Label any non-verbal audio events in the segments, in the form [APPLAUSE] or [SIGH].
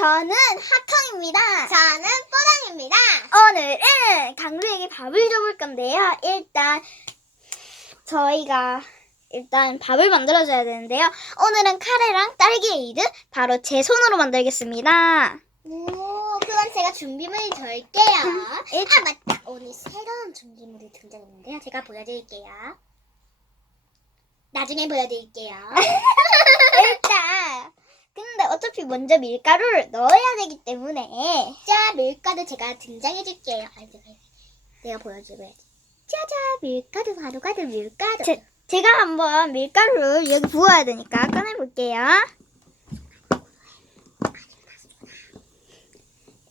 저는 하청입니다. 저는 뽀당입니다. 오늘은 강루에게 밥을 줘볼 건데요. 일단 저희가 일단 밥을 만들어줘야 되는데요. 오늘은 카레랑 딸기 에이드 바로 제 손으로 만들겠습니다. 오, 그럼 제가 준비물 줄게요. 일- 아, 맞다. 오늘 새로운 준비물이 등장했는데요. 제가 보여드릴게요. 나중에 보여드릴게요. [LAUGHS] 일단 근데 어차피 먼저 밀가루를 넣어야 되기 때문에 자, 밀가루 제가 등장해 줄게요. 알죠, 알죠. 내가 보여줘야지. 짜잔, 밀가루, 가루 가루, 밀가루. 제, 제가 한번 밀가루를 여기 부어야 되니까 꺼내 볼게요.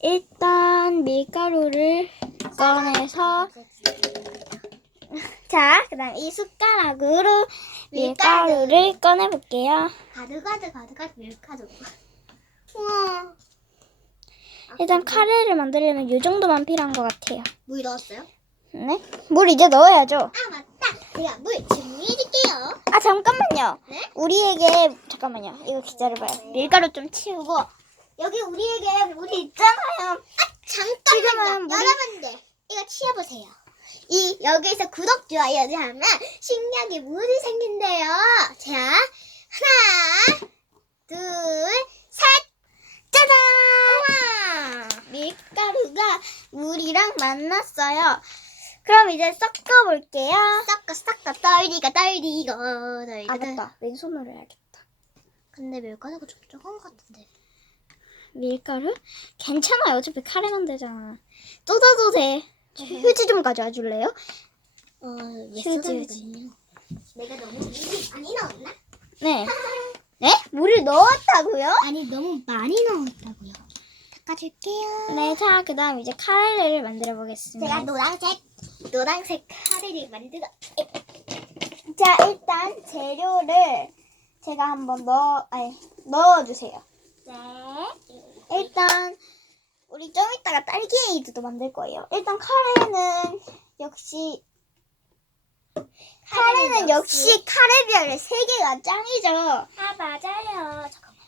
일단 밀가루를 꺼내서 [LAUGHS] 자, 그다음 이 숟가락으로 밀가루를 꺼내볼게요. 가루가루, 가루가루, 밀가루. 우와. 일단 카레를 만들려면 이 정도만 필요한 것 같아요. 물 넣었어요? 네? 물 이제 넣어야죠. 아, 맞다. 제가 물 준비해줄게요. 아 잠깐만요. 네? 우리에게 잠깐만요. 이거 기다려봐요. 밀가루 좀 치우고 여기 우리에게 물이 있잖아요. 지금은 잠깐만요. 물이- 여러분들, 이거 치워보세요. 이, 여기서 구독, 좋아요를 하면 신기하게 물이 생긴대요. 자, 하나, 둘, 셋! 짜잔! 우와! 밀가루가 물이랑 만났어요. 그럼 이제 섞어볼게요. 섞어, 섞어, 떨리가, 떨리고, 떨리고. 아 맞다. 왼손으로 해야겠다. 근데 밀가루가 좀 적은 것 같은데. 밀가루? 괜찮아요. 어차피 카레 만들잖아. 쏟아도 돼. 휴지 좀 가져와 줄래요? 어, 휴지, 예스더니요 내가 너무 많이 넣었나? 네. [LAUGHS] 네? 물을 넣었다고요? 아니, 너무 많이 넣었다고요. 닦아줄게요. 네, 자, 그 다음 이제 카레를 만들어 보겠습니다. 제가 노란색, 노란색 카레를 만들어. 자, 일단 재료를 제가 한번 넣어, 아니, 넣어주세요. 네. 일단, 우리 좀 이따가 딸기 에이드도 만들 거예요. 일단 카레는 역시, 카레는 역시 카레별 세개가 짱이죠. 아, 맞아요. 잠깐만.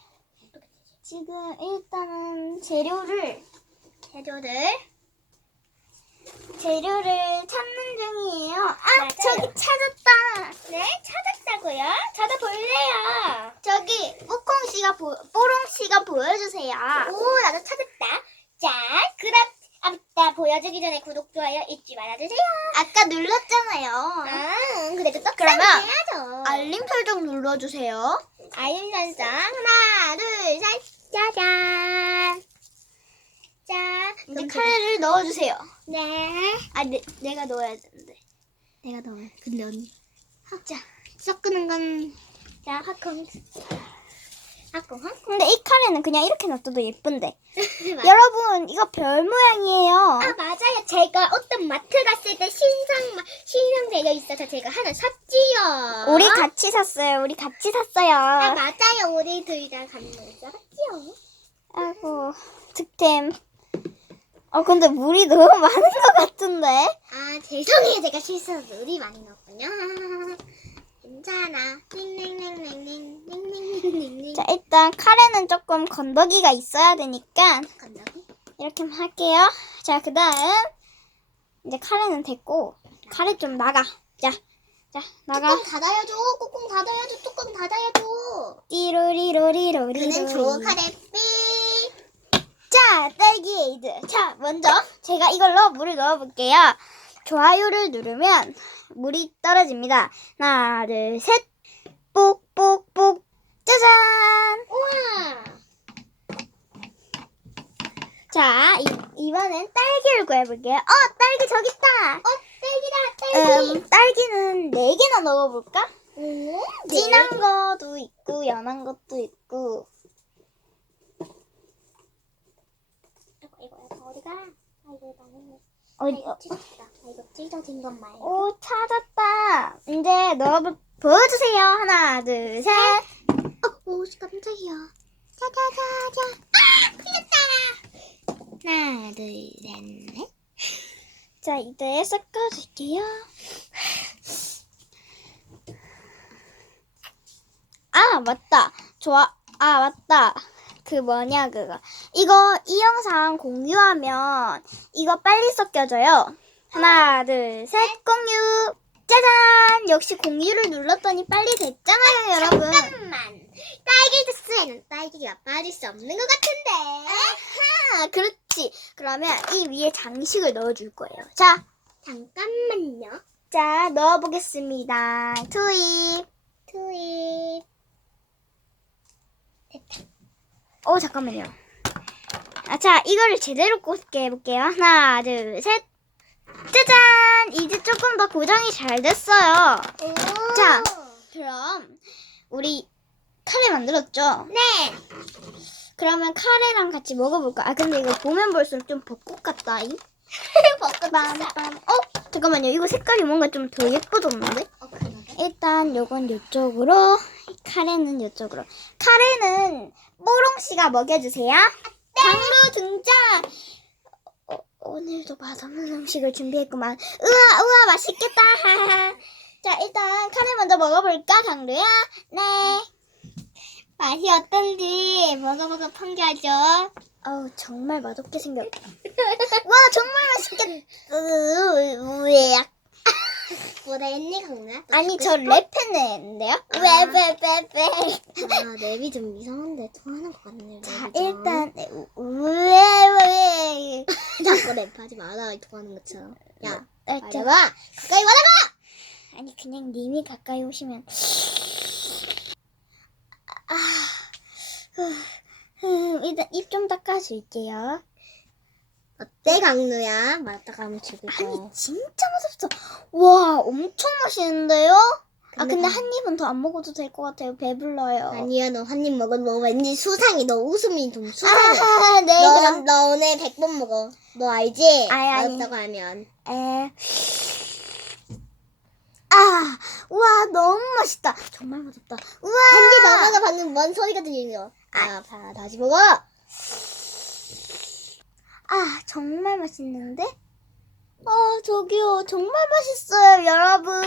지금 일단은 재료를, 재료를. 재료를 찾는 중이에요. 아, 맞아요. 저기 찾았다. 네, 찾았다고요? 저도 볼래요. 저기, 뽀콩 씨가, 보, 뽀롱 씨가 보여주세요. 오, 나도 찾았다. 보여주기 전에 구독, 좋아요 잊지 말아주세요. 아까 눌렀잖아요. 아, 그래도 또 그러면 해야죠. 알림 설정 눌러주세요. 알림 설정. 하나, 둘, 셋. 짜잔. 자, 이제 카레를 넣어주세요. 네. 아, 내, 내가 넣어야 되는데. 내가 넣어. 근데 언니. 자, 섞는 건, 자, 하콩. 근데 이 카레는 그냥 이렇게 놔둬도 예쁜데. [LAUGHS] 맞- 여러분, 이거 별 모양이에요. 아, 맞아요. 제가 어떤 마트 갔을 때 신상, 마- 신상 되어 있어서 제가 하나 샀지요. 우리 같이 샀어요. 우리 같이 아, 샀어요. 맞아요. 우리 둘 다 같이 샀지요. 아이고, 득템. 어, 근데 물이 너무 많은 것 같은데? 아, 죄송해요. 제가 실수로 물이 많이 넣었군요. 괜찮아. 닝닝닝닝닝닝닝닝닝. 자, 일단 카레는 조금 건더기가 있어야 되니까? 이렇게 할게요. 자, 그 다음. 이제 카레는 됐고, 카레 좀 나가. 자, 자, 나가. 뚜껑 닫아야죠. 뚜껑 닫아야죠. 뚜껑 닫아야죠. 띠로리로리로리로리. 그는 좋은 카레 삐. 자, 딸기 에이드. 자, 먼저 제가 이걸로 물을 넣어볼게요. 좋아요를 누르면 물이 떨어집니다. 하나, 둘, 셋. 뽁뽁뽁. 짜잔! 우와. 자, 이, 이번엔 딸기를 구해볼게요. 어, 딸기 저기 있다. 어, 딸기다, 딸기. 음, 딸기는 네개나 넣어볼까? 오, 진한 것도 있고, 연한 것도 있고. 이거, 이거, 이거 어디가? 아, 이거 나는. 어디, 아, 이거 찢어졌다. 아, 이거 찢어진 것 말고. 오, 찾았다. 이제 넣어볼, 보여주세요. 하나, 둘, 셋. 어, 오, 깜짝이야. 짜자자자. 아, 찢었다. 하나, 둘, 셋, 넷. 자, 이제 섞어줄게요. 아, 맞다. 좋아. 아, 맞다. 그 뭐냐 그거 이거 이 영상 공유하면 이거 빨리 섞여져요 하나 둘 셋 공유 짜잔 역시 공유를 눌렀더니 빨리 됐잖아요 여러분 잠깐만. 딸기 주스에는 딸기가 빠질 수 없는 것 같은데. 아 그렇지 그러면 이 위에 장식을 넣어줄 거예요 자 잠깐만요. 자, 넣어보겠습니다. 투입. 투입. 오, 잠깐만요. 아, 자, 이거를 제대로 꽂게 해볼게요. 하나, 둘, 셋. 짜잔! 이제 조금 더 고정이 잘 됐어요. 오. 자. 그럼, 우리 카레 만들었죠? 네. 그러면 카레랑 같이 먹어볼까? 아, 근데 이거 보면 볼수록 좀 벚꽃 같다, 이? [LAUGHS] 벚꽃 빰빰. 어? 잠깐만요. 이거 색깔이 뭔가 좀 더 예뻐졌는데? 어, 그러게. 일단 요건 이쪽으로 카레는 이쪽으로 카레는 뽀롱 씨가 먹여주세요. 장로 등장. 어, 오늘도 맛없는 음식을 준비했구만. 우와 우와 맛있겠다. 자 일단 카레 먼저 먹어볼까 강루야? 네. 맛이 어떤지 먹어보고 평가하죠. 어우 정말 맛없게 생겼다. 와 정말 맛있겠다. 으 으 으 뭐라 했니, 강나? 아니 저 랩했는데요? 왜왜왜왜 아, 랩이 좀 이상한데 통하는 것 같네요. 자 랩이 좀. 일단 왜왜 [LAUGHS] 자꾸 랩하지 마라, 통하는 것처럼. 야, 자, 말해봐. 가까이 와라. 아니 그냥 님이 가까이 오시면 아 후, 흠, 일단 입 좀 닦아줄게요. 어때, 강누야? 한번 죽이고. 아니 진짜 맛없어. 와 엄청 맛있는데요? 아 근데 근데 강- 한 입은 더 안 먹어도 될 것 같아요. 배불러요. 아니야, 너 한 입 먹어. 너 왠지 수상해. 너 웃음이 좀 수상해. 아, 네 너, 그럼 너 오늘 100번 먹어. 너 알지? 아니. 맛없다고 하면. 에. 아, 와 너무 맛있다. 정말 맛있다. 우와. 한입 넘어가 방금 뭔 소리가 들리죠? 아, 봐, 다시 먹어. 아, 정말 맛있는데? 아, 저기요. 정말 맛있어요, 여러분.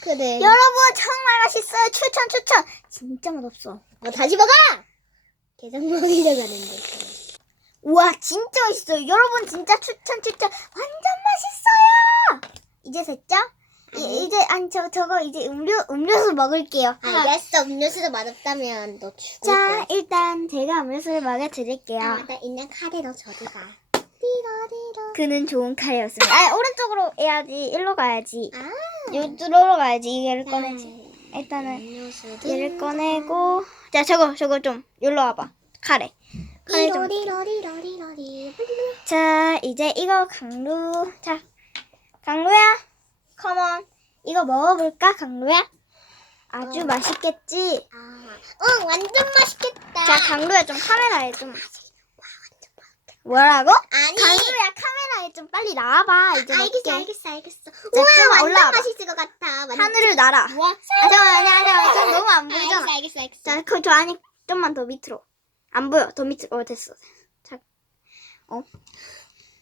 그래. 여러분, 정말 맛있어요. 추천, 추천. 진짜 맛없어. 어, 다시 먹어! 계속 먹이려고 하는데. 우와, 진짜 맛있어요. 여러분, 진짜 추천, 추천. 완전 맛있어요. 이제 됐죠? 이, 이제, 아니, 저, 저거 이제 음료, 음료수 먹을게요. 알겠어. 음료수도 맛없다면 너 죽을 자, 거야. 일단 제가 음료수를 먹여 드릴게요. 아, 나 있는 카레 너 저리 가. 띠러리러. 그는 좋은 카레였습니다. 아, 오른쪽으로 해야지. 일로 가야지. 아. 이쪽으로 가야지. 얘를 꺼내지. 일단은 음료수도. 얘를 꺼내고 자 저거 저거 좀 여기로 와봐 카레 카레 좀. 띠러리러리러리러리. 자 이제 이거 강루 자 강루야 컴온 이거 먹어볼까 강루야 아주 어. 맛있겠지 아, 응, 완전 맛있겠다. 자 강루야 좀 카메라에 좀 뭐라고 아니. 강루야 카메라에 좀 빨리 나와봐 이제 알겠어, 먹게. 알겠어, 알겠어. 자, 우와, 좀 완전 올라와봐. 맛있을 것 같아. 완전. 하늘을 날아 우와, 아 잠깐만 아니 아니 아니 좀 너무 안 알겠어, 보이잖아 알겠어, 알겠어. 자, 그 저 안에 좀만 더 밑으로. 안 보여. 더 밑으로. 어, 됐어. 자,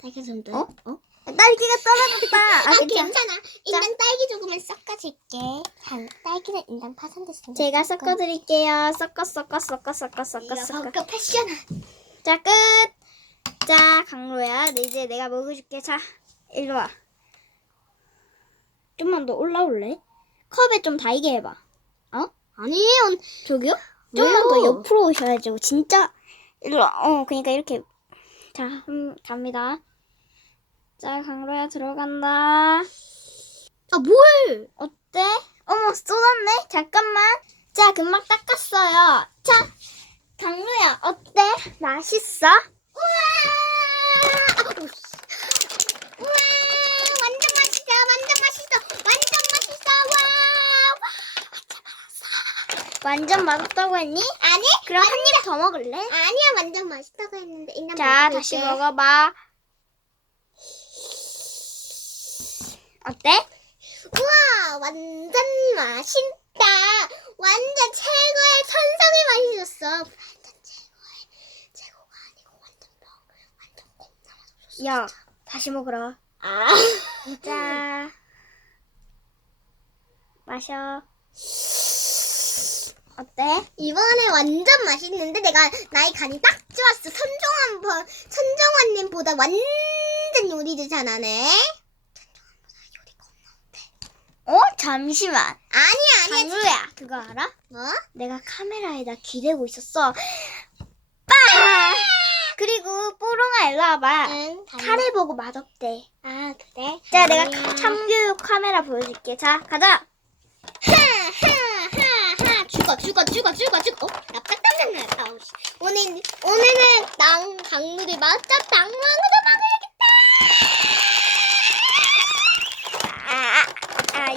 딸기 좀 더. 어? 딸기가 떨어졌다. 아, 아, 괜찮아. 일단 딸기 조금만 섞어줄게. 단, 딸기는 일단 파산됐으니까. 제가 섞어드릴게요. 섞어, 섞어, 섞어, 섞어, 섞어, 섞어. 섞어 패션. 자, 끝. 자, 강로야. 네, 이제 내가 먹어줄게. 자, 일로 와. 좀만 더 올라올래? 컵에 좀 달게 해봐. 아니에요. 저기요? 좀만 더? 옆으로 오셔야죠. 진짜. 일로 와. 어, 그니까 이렇게. 자, 음, 갑니다. 자, 강로야 들어간다. 아, 뭘? 어때? 어머, 쏟았네? 잠깐만. 자, 금방 닦았어요. 자, 강루야, 어때? 맛있어? 우와! 아우, 씨. 우와! 완전 맛있어. 완전 맛있어. 완전 맛있어. 와! 완전 맛없다고 했니? 아니? 그럼 한 입 더 먹을래? 아니야. 완전 맛있다고 했는데. 자, 먹어볼게. 다시 먹어봐. 어때? 우와! 완전 맛있다. 완전 최고의 천상의 맛이었어. 완전 최고의 최고가 아니고 완전 명. 완전 콩나물. 야, 다시 먹으라. 아. 자, 마셔. 어때? 이번에 완전 맛있는데 내가 나의 간이 딱 좋았어. 선정한 번 선정환님보다 완전 요리를 잘하네. 어? 잠시만. 아니야 아니야. 강루야, 그거 알아? 뭐? 내가 카메라에다 기대고 있었어. 빠! 그리고 뽀롱아 일로 와봐. 응. 카레 보고 맛없대. 아 그래? 자, 내가. 카- 참교육 카메라 보여줄게. 자, 가자. 하하하하 죽어 죽어 죽어 죽어 죽어. 어? 나 깜짝 놀랐다. 오늘 오늘은 난 강물이 맞다 당망으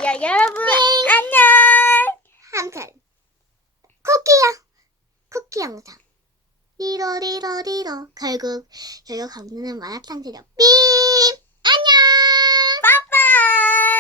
여, 여러분. 네. 안녕. 아무튼 쿠키야 쿠키 영상 리로 리로 리로 결국 결국 강물은 마라탕 재료 삥